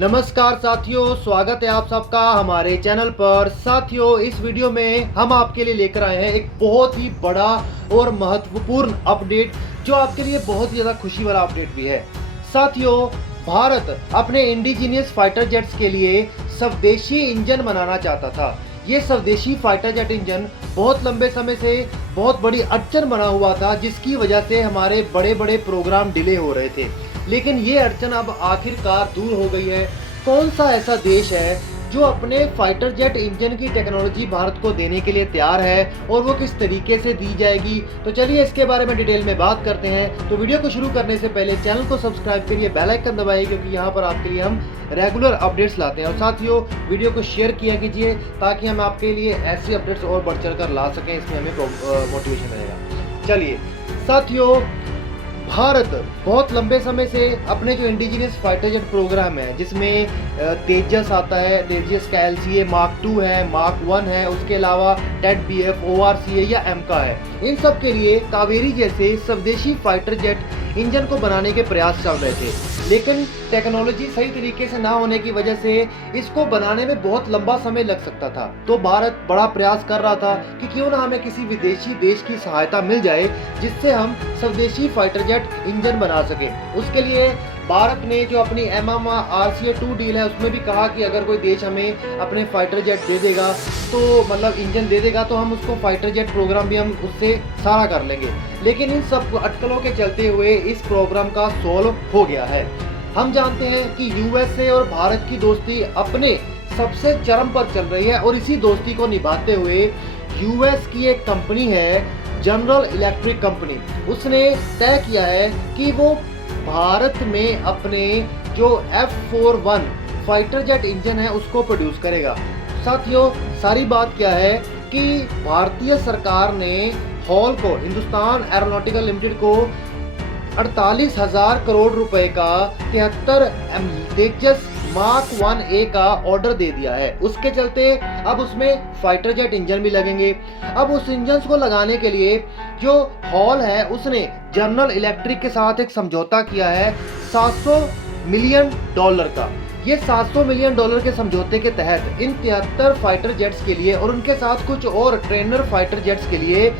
नमस्कार साथियों, स्वागत है आप सबका हमारे चैनल पर। साथियों, इस वीडियो में हम आपके लिए लेकर आए हैं एक बहुत ही बड़ा और महत्वपूर्ण अपडेट, जो आपके लिए बहुत ही ज़्यादा खुशी वाला अपडेट भी है। साथियों, भारत अपने इंडिजीनियस फाइटर जेट्स के लिए स्वदेशी इंजन बनाना चाहता था। ये स्वदेशी फाइटर जेट इंजन बहुत लंबे समय से बहुत बड़ी अड़चन बना हुआ था, जिसकी वजह से हमारे बड़े बड़े प्रोग्राम डिले हो रहे थे। लेकिन ये अड़चन अब आखिरकार दूर हो गई है। कौन सा ऐसा देश है जो अपने फाइटर जेट इंजन की टेक्नोलॉजी भारत को देने के लिए तैयार है, और वो किस तरीके से दी जाएगी? तो चलिए इसके बारे में डिटेल में बात करते हैं। तो वीडियो को शुरू करने से पहले चैनल को सब्सक्राइब करिए, बेल आइकन दबाइए, क्योंकि यहाँ पर आपके लिए हम रेगुलर अपडेट्स लाते हैं। और साथियों, वीडियो को शेयर किया कीजिए ताकि हम आपके लिए ऐसे अपडेट्स और बढ़ चढ़ कर ला सकें, इसमें हमें मोटिवेशन रहेगा। चलिए साथियों, भारत बहुत लंबे समय से अपने जो इंडिजीनियस फाइटर जेट प्रोग्राम है, जिसमें तेजस आता है, तेजस का LCA मार्क 2 है, मार्क 1 है, उसके अलावा टेड BF, ORC है या एमका है, इन सब के लिए कावेरी जैसे स्वदेशी फाइटर जेट इंजन को बनाने के प्रयास चल रहे थे। लेकिन टेक्नोलॉजी सही तरीके से ना होने की वजह से इसको बनाने में बहुत लंबा समय लग सकता था। तो भारत बड़ा प्रयास कर रहा था कि क्यों ना हमें किसी विदेशी देश की सहायता मिल जाए, जिससे हम स्वदेशी फाइटर जेट इंजन बना सके। उसके लिए भारत ने जो अपनी MMRCA 2 डील है, उसमें भी कहा कि अगर कोई देश हमें अपने फाइटर जेट दे देगा, तो मतलब इंजन दे देगा, तो हम उसको फाइटर जेट प्रोग्राम भी हम उससे सारा कर लेंगे। लेकिन इन सब अटकलों के चलते हुए इस प्रोग्राम का सोल्व हो गया है। हम जानते हैं कि USA और भारत की दोस्ती अपने सबसे चरम पर चल रही है, और इसी दोस्ती को निभाते हुए US की एक कंपनी है, जनरल इलेक्ट्रिक कंपनी, उसने तय किया है कि वो भारत में अपने जो F41 फाइटर जेट इंजन है उसको प्रोड्यूस करेगा। साथियों, सारी बात क्या है कि भारतीय सरकार ने हॉल को, हिंदुस्तान एरोनॉटिकल लिमिटेड को 48,000 करोड़ रुपए का 73 तेजस मार्क 1A का ऑर्डर दे दिया है। उसके चलते अब उसमें फाइटर जेट इंजन भी लगेंगे। अब उस इंजन को लगाने के लिए जो हॉल है, उसने जनरल इलेक्ट्रिक के साथ एक समझौता किया है $700 मिलियन का। ये $700 मिलियन के समझौते के तहत इन 73 फाइटर जेट्स के लिए और उनके साथ कुछ और ट्रेनर फाइटर जेट्स के लिए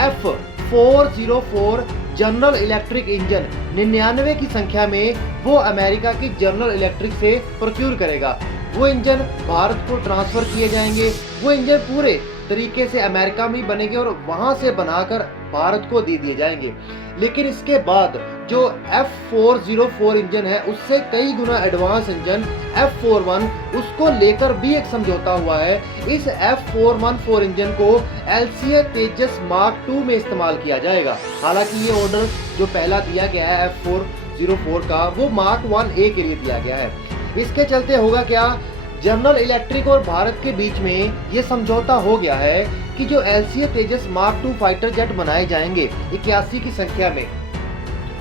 F404 जनरल इलेक्ट्रिक इंजन 99 की संख्या में वो अमेरिका की जनरल इलेक्ट्रिक से प्रोक्यूर करेगा। वो इंजन भारत को ट्रांसफर किए जाएंगे। वो इंजन पूरे तरीके से अमेरिका में ही बनेंगे और वहां से बनाकर भारत को दे दिए जाएंगे। लेकिन इसके बाद जो F404 इंजन है, उससे कई गुना एडवांस इंजन F41, उसको लेकर भी एक समझौता हुआ है। इस F414 इंजन को LCA तेजस मार्क 2 में इस्तेमाल किया जाएगा। हालांकि ये ऑर्डर जो पहला दिया गया है F404 का, वो मार्क 1A के लिए दिया गया है। इसके चलते होगा क्या, जनरल इलेक्ट्रिक और भारत के बीच में ये समझौता हो गया है कि जो LCA तेजस मार्क 2 फाइटर जेट बनाए जाएंगे 81 की संख्या में,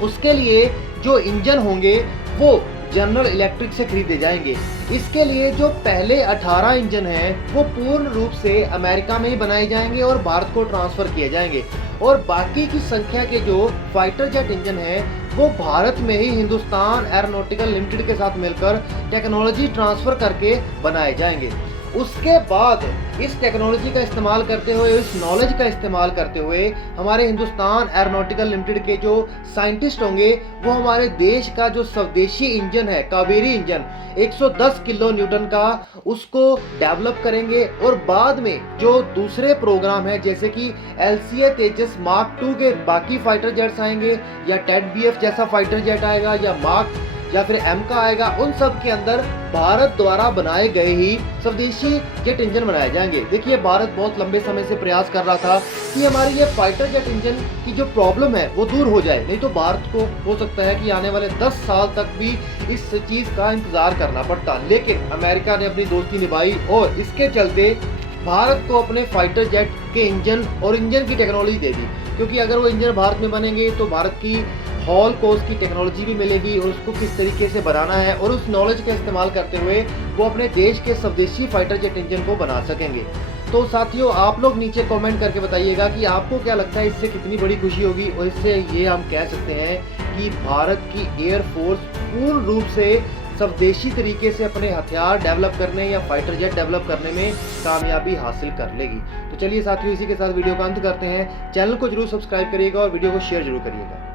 उसके लिए जो इंजन होंगे वो जनरल इलेक्ट्रिक से खरीदे जाएंगे। इसके लिए जो पहले 18 इंजन हैं, वो पूर्ण रूप से अमेरिका में ही बनाए जाएंगे और भारत को ट्रांसफर किए जाएंगे, और बाकी की संख्या के जो फाइटर जेट इंजन हैं, वो भारत में ही हिंदुस्तान एरोनॉटिकल लिमिटेड के साथ मिलकर टेक्नोलॉजी ट्रांसफर करके बनाए जाएंगे। उसके बाद इस टेक्नोलॉजी का इस्तेमाल करते हुए, इस नॉलेज का इस्तेमाल करते हुए, हमारे हिंदुस्तान एरोनॉटिकल लिमिटेड के जो साइंटिस्ट होंगे, वो हमारे देश का जो स्वदेशी इंजन है, कावेरी इंजन 110 किलो न्यूटन का, उसको डेवलप करेंगे। और बाद में जो दूसरे प्रोग्राम है, जैसे कि LCA तेजस मार्क 2 के बाकी फाइटर जेट्स आएंगे, या टेड BF जैसा फाइटर जेट आएगा, या मार्क या फिर एमका आएगा, उन सब के अंदर भारत द्वारा बनाए गए ही स्वदेशी जेट इंजन बनाए जाएंगे। देखिए, भारत बहुत लंबे समय से प्रयास कर रहा था कि हमारी ये फाइटर जेट इंजन की जो प्रॉब्लम है वो दूर हो जाए, नहीं तो भारत को हो सकता है कि आने वाले 10 साल तक भी इस चीज़ का इंतजार करना पड़ता। लेकिन अमेरिका ने अपनी दोस्ती निभाई, और इसके चलते भारत को अपने फाइटर जेट के इंजन और इंजन की टेक्नोलॉजी दे दी। क्योंकि अगर वो इंजन भारत में बनेंगे तो भारत की हॉल को उसकी टेक्नोलॉजी भी मिलेगी, और उसको किस तरीके से बनाना है, और उस नॉलेज का इस्तेमाल करते हुए वो अपने देश के स्वदेशी फाइटर जेट इंजन को बना सकेंगे। तो साथियों, आप लोग नीचे कमेंट करके बताइएगा कि आपको क्या लगता है, इससे कितनी बड़ी खुशी होगी। और इससे ये हम कह सकते हैं कि भारत की एयरफोर्स पूर्ण रूप से स्वदेशी तरीके से अपने हथियार डेवलप करने या फाइटर जेट डेवलप करने में कामयाबी हासिल कर लेगी। तो चलिए साथियों, इसी के साथ वीडियो का अंत करते हैं। चैनल को जरूर सब्सक्राइब करिएगा और वीडियो को शेयर जरूर करिएगा।